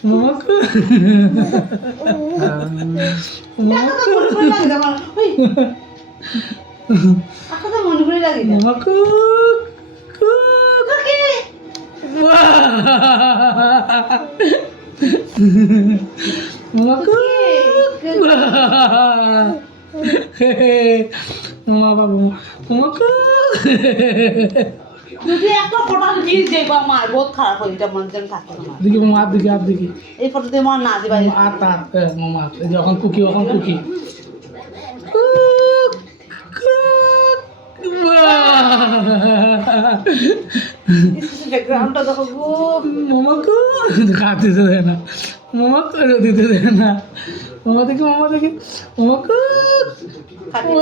মামাকু মামাকু মামাকু মামা বাবু মামাকু যদি একটা ফটো নিয়ে যাইবা আমার বহুত খারাপ হয় এটা মন যেন থাকে না দেখি মামা আর দেখি আর দেখি এই ফটো দিয়ে মন না দিবা আর তার মামা যখন কুকি যখন কুকি ব্যাকগ্রাউন্ডটা দেখো গো মামাকু খাতে দেয় না মামাকু দিতে দেয় না মামা দেখি মামাকু খাতে